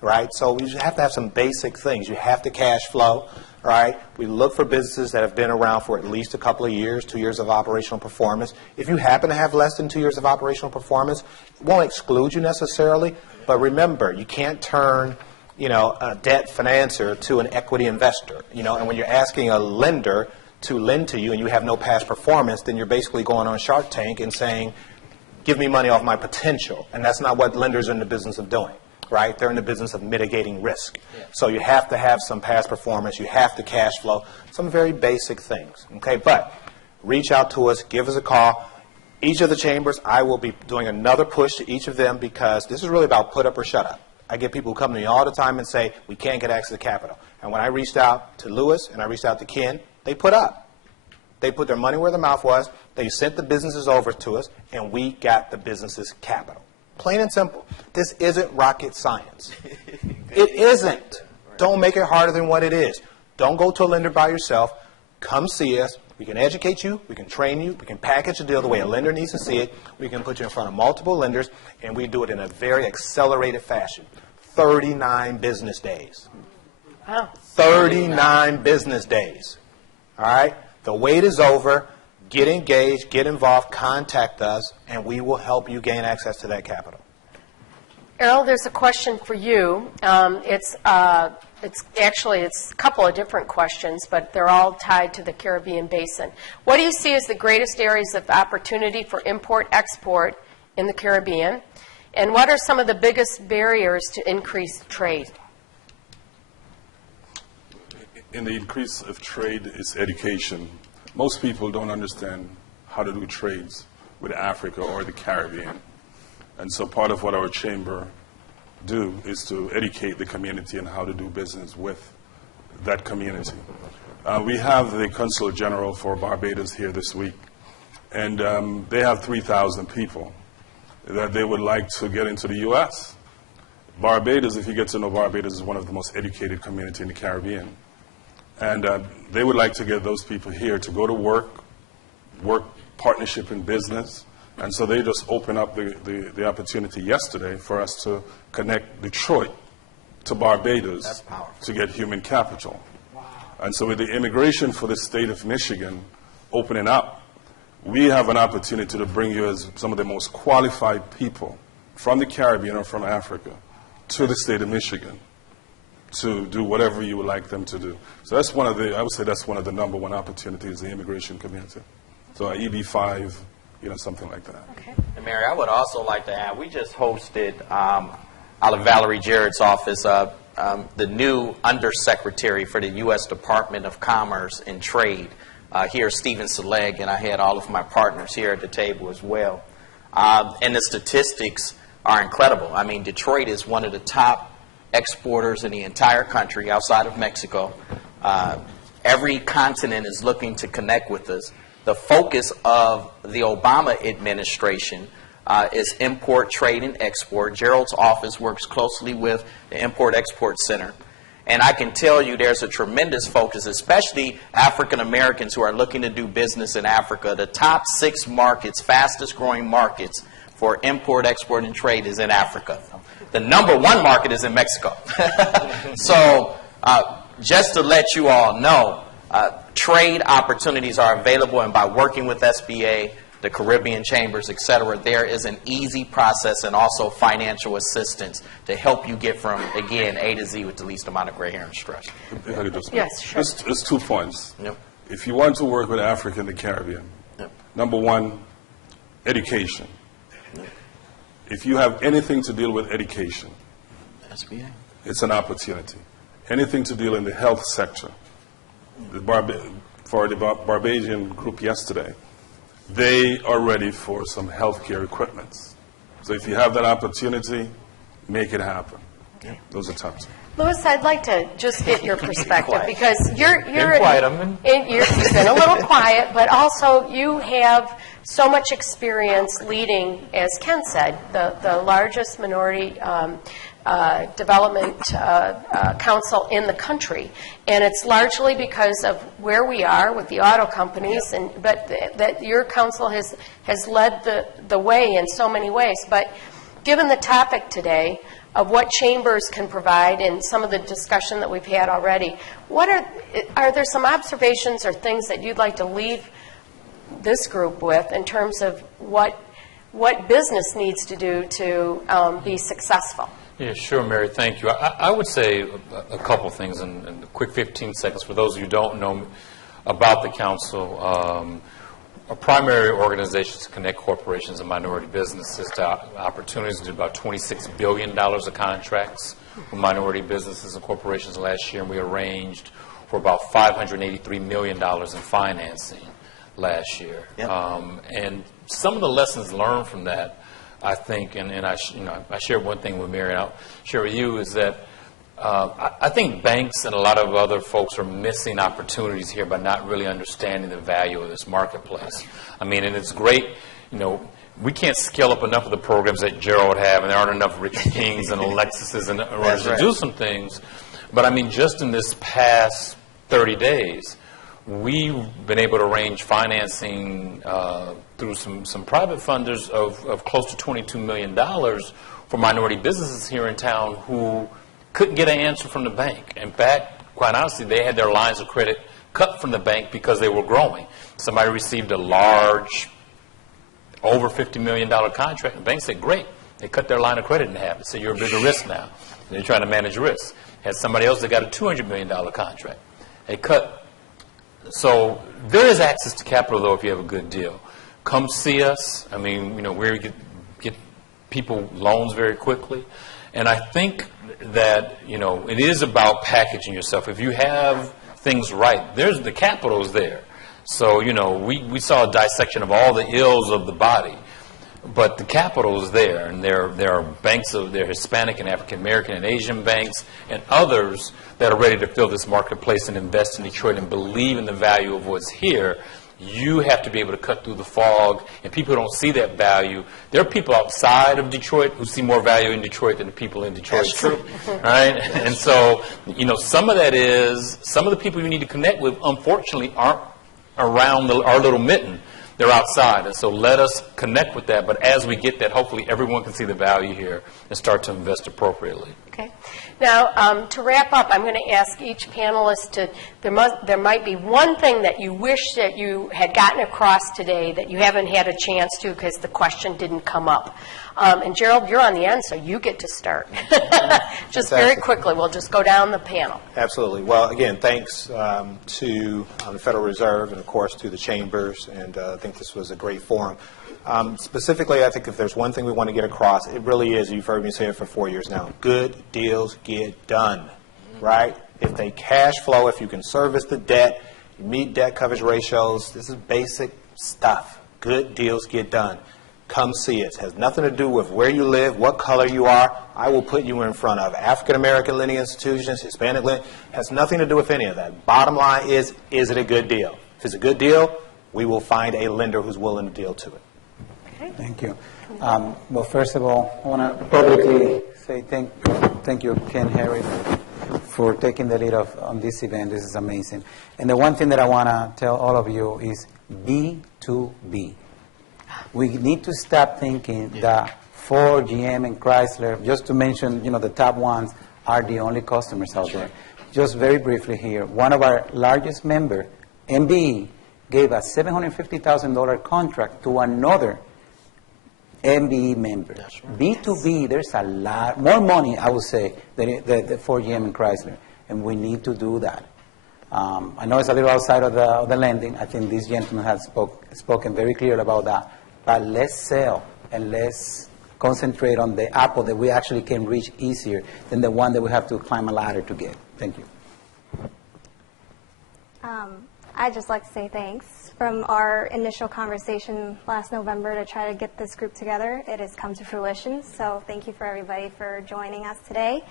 right? So you have to have some basic things. You have to cash flow, right? We look for businesses that have been around for at least a couple of years, 2 years of operational performance. If you happen to have less than 2 years of operational performance, it won't exclude you necessarily, but remember, you can't turn, a debt financer to an equity investor, and when you're asking a lender to lend to you and you have no past performance, then you're basically going on Shark Tank and saying, give me money off my potential. And that's not what lenders are in the business of doing, right? They're in the business of mitigating risk. Yeah. So you have to have some past performance. You have to cash flow, some very basic things, okay? But reach out to us. Give us a call. Each of the chambers, I will be doing another push to each of them because this is really about put up or shut up. I get people who come to me all the time and say, we can't get access to capital. And when I reached out to Lewis and I reached out to Ken, they put up. They put their money where their mouth was. They sent the businesses over to us, and we got the businesses capital. Plain and simple. This isn't rocket science. It isn't. Don't make it harder than what it is. Don't go to a lender by yourself. Come see us. We can educate you. We can train you. We can package a deal the way a lender needs to see it. We can put you in front of multiple lenders, and we do it in a very accelerated fashion. 39 business days. Wow. 39 business days. All right? The wait is over. Get engaged, get involved, contact us, and we will help you gain access to that capital. Errol, there's a question for you. It's a couple of different questions, but they're all tied to the Caribbean basin. What do you see as the greatest areas of opportunity for import-export in the Caribbean? And what are some of the biggest barriers to increased trade? In the increase of trade is education. Most people don't understand how to do trades with Africa or the Caribbean. And so part of what our chamber do is to educate the community on how to do business with that community. We have the Consul General for Barbados here this week, and they have 3,000 people that they would like to get into the U.S. Barbados, if you get to know Barbados, is one of the most educated communities in the Caribbean. And they would like to get those people here to go to work partnership in business. And so they just opened up the opportunity yesterday for us to connect Detroit to Barbados to get human capital. Wow. And so with the immigration for the state of Michigan opening up, we have an opportunity to bring you as some of the most qualified people from the Caribbean or from Africa to the state of Michigan to do whatever you would like them to do. So that's one of the, I would say that's one of the number one opportunities, the immigration community. So EB5, something like that. Okay. And Mary, I would also like to add, we just hosted out of Valerie Jarrett's office, the new Undersecretary for the U.S. Department of Commerce and Trade, here, Stephen Seleg, and I had all of my partners here at the table as well. And the statistics are incredible. I mean, Detroit is one of the top exporters in the entire country outside of Mexico. Every continent is looking to connect with us. The focus of the Obama administration is import, trade, and export. Gerald's office works closely with the Import-Export Center. And I can tell you there's a tremendous focus, especially African Americans who are looking to do business in Africa. The top 6 markets, fastest growing markets for import, export, and trade is in Africa. The number 1 market is in Mexico. So just to let you all know, trade opportunities are available, and by working with SBA, the Caribbean Chambers, et cetera, there is an easy process and also financial assistance to help you get from, again, A to Z with the least amount of gray hair and stress. If I could just- Yes, sure. Just 2 points. Yep. If you want to work with Africa and the Caribbean, Yep. number one, education. If you have anything to deal with education, SBA. it's an opportunity. Anything to deal in the health sector. For the Barbadian group yesterday, they are ready for some healthcare equipment. So if you have that opportunity, make it happen. Those are top 2. Louis, I'd like to just get your perspective quiet. because you've been been a little quiet, but also you have so much experience leading, as Ken said, the largest minority development council in the country, and it's largely because of where we are with the auto companies, but that your council has led the way in so many ways. But given the topic today of what chambers can provide and some of the discussion that we've had already, are there some observations or things that you'd like to leave this group with in terms of what business needs to do to be successful? Yeah, sure, Mary. Thank you. I would say a couple things in a quick 15 seconds. For those of you who don't know about the council, our primary organization is to connect corporations and minority businesses to opportunities. We did about $26 billion of contracts with minority businesses and corporations last year, and we arranged for about $583 million in financing last year. Yep. And some of the lessons learned from that, I think, and I shared one thing with Mary, and I'll share with you, is that I think banks and a lot of other folks are missing opportunities here by not really understanding the value of this marketplace. I mean, and it's great, we can't scale up enough of the programs that Gerald have, and there aren't enough Rich Kings and Alexis's in order to do some things. But I mean, just in this past 30 days, we've been able to arrange financing through some private funders of close to $22 million for minority businesses here in town who couldn't get an answer from the bank. In fact, quite honestly, they had their lines of credit cut from the bank because they were growing. Somebody received a large, over $50 million contract. The bank said, great. They cut their line of credit in half. They said, you're a bigger risk now. And they're trying to manage risk. Had somebody else that got a $200 million contract. They cut. So there is access to capital, though, if you have a good deal. Come see us. I mean, we get people loans very quickly. And I think that, it is about packaging yourself. If you have things right, the capital is there. So, we saw a dissection of all the ills of the body, but the capital is there. And there are banks, there are Hispanic and African American and Asian banks and others that are ready to fill this marketplace and invest in Detroit and believe in the value of what's here. You have to be able to cut through the fog, and people don't see that value. There are people outside of Detroit who see more value in Detroit than the people in Detroit. That's true. Right? And so, some of that is, some of the people you need to connect with, unfortunately, aren't around our little mitten. They're outside, and so let us connect with that. But as we get that, hopefully everyone can see the value here and start to invest appropriately. Okay. Now, to wrap up, I'm going to ask each panelist there might be one thing that you wish that you had gotten across today that you haven't had a chance to because the question didn't come up. And Gerald, you're on the end, so you get to start. Just very quickly, we'll just go down the panel. Absolutely. Well, again, thanks to the Federal Reserve and, of course, to the chambers, and I think this was a great forum. Specifically, I think if there's one thing we want to get across, it really is, you've heard me say it for 4 years now, good deals get done, right? If they cash flow, if you can service the debt, you meet debt coverage ratios, this is basic stuff. Good deals get done. Come see us. It has nothing to do with where you live, what color you are. I will put you in front of African-American lending institutions, Hispanic lending. It has nothing to do with any of that. Bottom line is it a good deal? If it's a good deal, we will find a lender who's willing to deal to it. Thank you. Well, first of all, I want to publicly say thank you, Ken Harris, for taking the lead on this event. This is amazing. And the one thing that I want to tell all of you is B2B. We need to stop thinking that Ford, GM, and Chrysler, just to mention, the top ones, are the only customers out there. just very briefly here, one of our largest members, MBE, gave a $750,000 contract to another MBE member. B2B, there's a lot more money, I would say, than for GM and Chrysler, and we need to do that. I know it's a little outside of the lending. I think this gentleman has spoken very clear about that. But let's sell and let's concentrate on the apple that we actually can reach easier than the one that we have to climb a ladder to get. Thank you. I'd just like to say thanks. From our initial conversation last November to try to get this group together, it has come to fruition. So thank you for everybody for joining us today.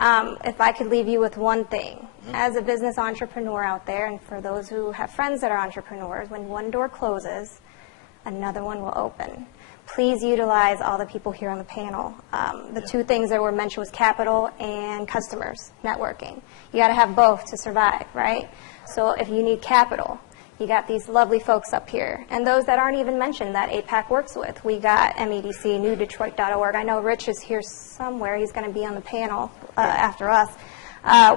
If I could leave you with one thing, as a business entrepreneur out there, and for those who have friends that are entrepreneurs, when one door closes, another one will open. Please utilize all the people here on the panel. The two things that were mentioned was capital and customers, networking. You got to have both to survive, right? So if you need capital, you got these lovely folks up here. And those that aren't even mentioned that APAC works with. We got MEDC, newdetroit.org. I know Rich is here somewhere. He's going to be on the panel after us.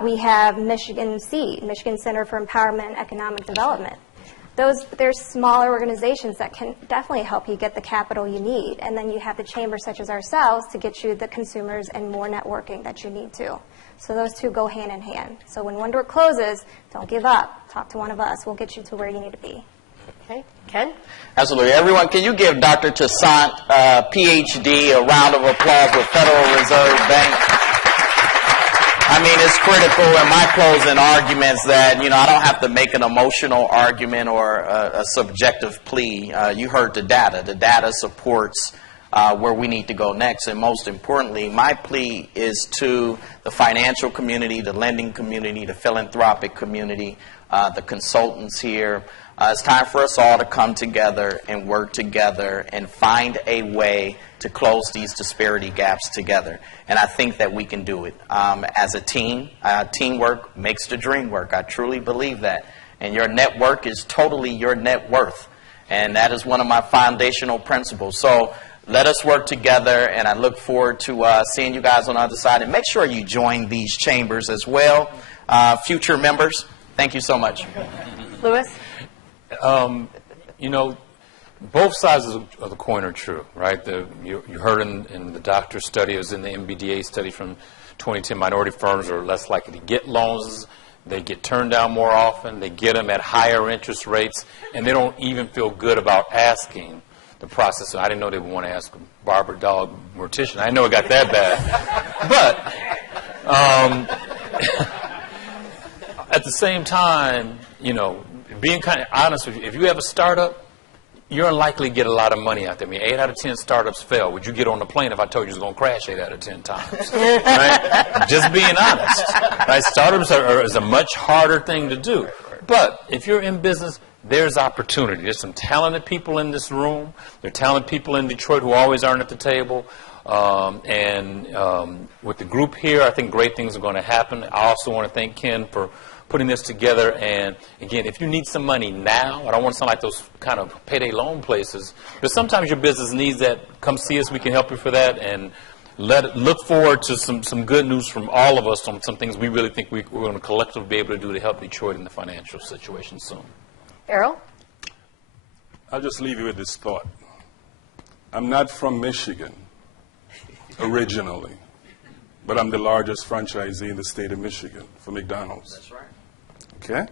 We have Michigan Seed, Michigan Center for Empowerment and Economic Development. There's smaller organizations that can definitely help you get the capital you need. And then you have the chambers such as ourselves to get you the consumers and more networking that you need to. So those two go hand in hand. So when one door closes, don't give up. Talk to one of us. We'll get you to where you need to be. Okay. Ken? Absolutely. Everyone, can you give Dr. Toussaint, PhD, a round of applause with Federal Reserve Bank? I mean, it's critical in my closing arguments that, I don't have to make an emotional argument or a subjective plea. You heard the data. The data supports where we need to go next. And most importantly, my plea is to the financial community, the lending community, the philanthropic community, the consultants here. It's time for us all to come together and work together and find a way to close these disparity gaps together. And I think that we can do it as a team. Teamwork makes the dream work. I truly believe that. And your network is totally your net worth. And that is one of my foundational principles. So let us work together, and I look forward to seeing you guys on the other side. And make sure you join these chambers as well. Future members, thank you so much. Louis? Both sides of the coin are true, right? You heard in the doctor's study, it was in the MBDA study from 2010, minority firms are less likely to get loans. They get turned down more often. They get them at higher interest rates, and they don't even feel good about asking the process. I didn't know they would want to ask a barber, dog, mortician. I didn't know it got that bad. But at the same time, being kind of honest with you, if you have a startup, you're unlikely to get a lot of money out there. I mean, 8 out of 10 startups fail. Would you get on the plane if I told you it was going to crash 8 out of 10 times? Right? Just being honest. Right? Startups is a much harder thing to do. But if you're in business, there's opportunity. There's some talented people in this room. There are talented people in Detroit who always aren't at the table. With the group here, I think great things are going to happen. I also want to thank Ken for putting this together. And again, if you need some money now, I don't want to sound like those kind of payday loan places, but sometimes your business needs that. Come see us. We can help you for that. And look forward to some good news from all of us on some things we really think we're going to collectively be able to do to help Detroit in the financial situation soon. Errol? I'll just leave you with this thought. I'm not from Michigan originally, but I'm the largest franchisee in the state of Michigan for McDonald's. That's right. Okay?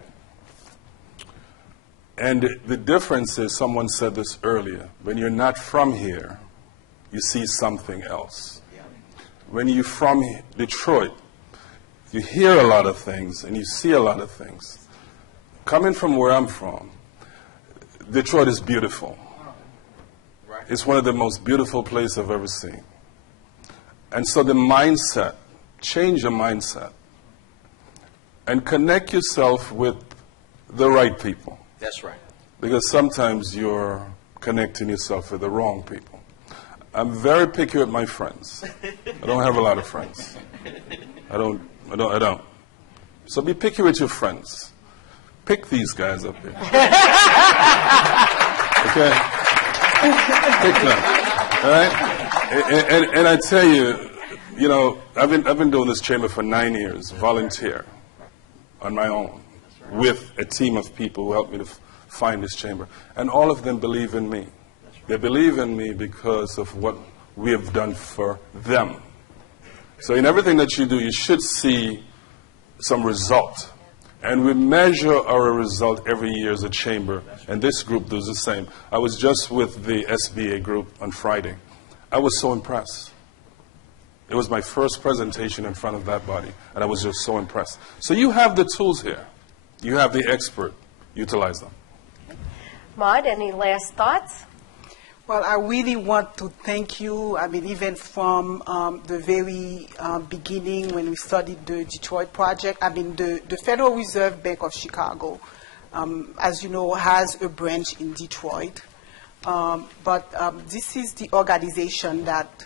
And the difference is, someone said this earlier, when you're not from here, you see something else. Yeah. When you're from Detroit, you hear a lot of things and you see a lot of things. Coming from where I'm from, Detroit is beautiful. Right. It's one of the most beautiful places I've ever seen. And so the mindset, change your mindset and connect yourself with the right people. That's right. Because sometimes you're connecting yourself with the wrong people. I'm very picky with my friends. I don't have a lot of friends. I don't. So be picky with your friends. Pick these guys up here. Okay? Pick them. All right? And I tell you, I've been doing this chamber for 9 years, volunteer. on my own with a team of people who helped me to find this chamber. And all of them believe in me. They believe in me because of what we have done for them. So in everything that you do, you should see some result. And we measure our result every year as a chamber, and this group does the same. I was just with the SBA group on Friday. I was so impressed. It was my first presentation in front of that body, and I was just so impressed. So you have the tools here. You have the expert. Utilize them. Maud, any last thoughts? Well, I really want to thank you. I mean, even from the very beginning when we started the Detroit project, I mean, the Federal Reserve Bank of Chicago, as you know, has a branch in Detroit. But this is the organization that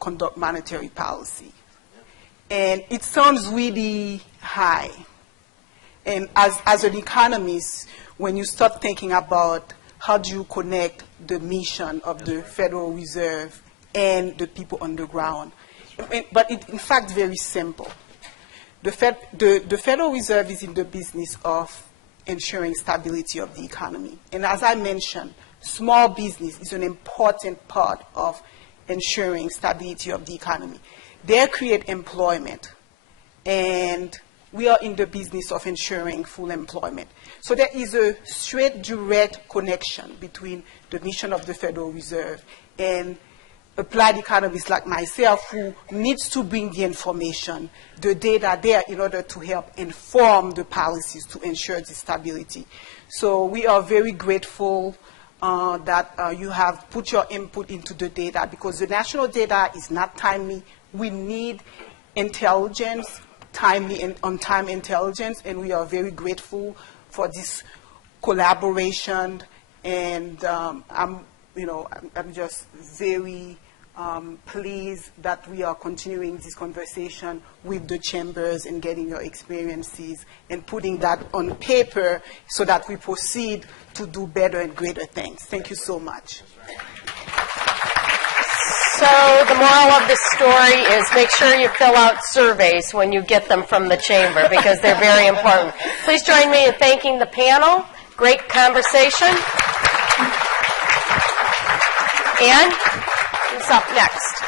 conduct monetary policy. And it sounds really high. And as an economist, when you start thinking about how do you connect the mission of the Federal Reserve and the people on the ground? But it's in fact very simple. The Federal Reserve is in the business of ensuring stability of the economy. And as I mentioned, small business is an important part of ensuring stability of the economy. They create employment, and we are in the business of ensuring full employment. So there is a straight, direct connection between the mission of the Federal Reserve and applied economists like myself who needs to bring the information, the data there in order to help inform the policies to ensure the stability. So we are very grateful that you have put your input into the data, because the national data is not timely. We need intelligence, timely and on-time intelligence, and we are very grateful for this collaboration. And I'm just very pleased that we are continuing this conversation with the chambers and getting your experiences and putting that on paper so that we proceed to do better and greater things. Thank you so much. So the moral of the story is make sure you fill out surveys when you get them from the chamber, because they're very important. Please join me in thanking the panel. Great conversation. And who's up next?